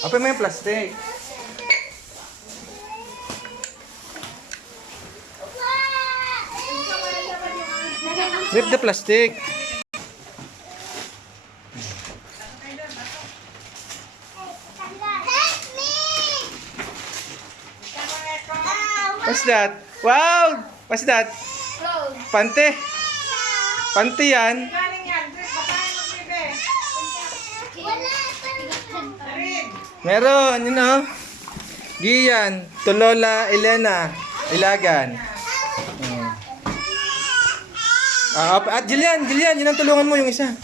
Open mo yung plastic. Rip the plastic. What's that? Wow! What's that? Pante. Pante yan. Meron, you know. Gian, Tulola, Elena, Ilagan. At Jillian, yun ang tulungan mo yung isa.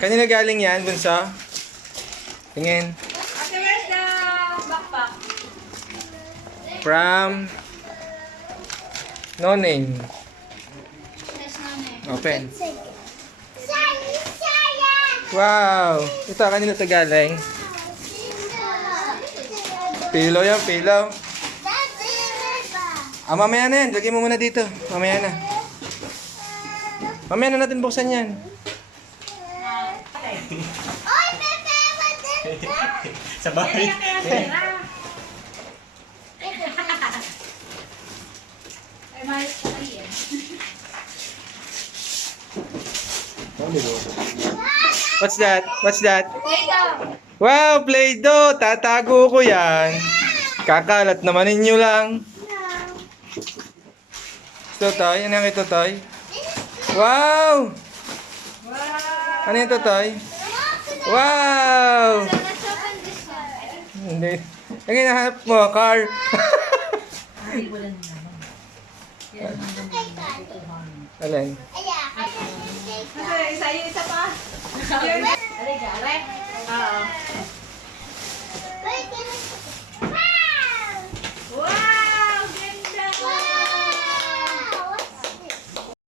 Kanina galing yan, Bunso? Tingin. Where's the backpack? From Noning. Open. Wow! Ito, kanina ito galing. Pillow yan, pillow. Mamaya na yan. Lagyan mo muna dito. Mamaya na. Mamaya na natin buksan yan. Sa bahay. What's that? What's that? Wow, Play-Doh! Tatago ko yan. Kakalat naman ninyo lang. Ito, Toy. Ano yung ito, Toy? Wow! Ano yung ito, Toy? Wow! Hindi. Ang hinahanap mo, car. Alin? Isa pa. Oo.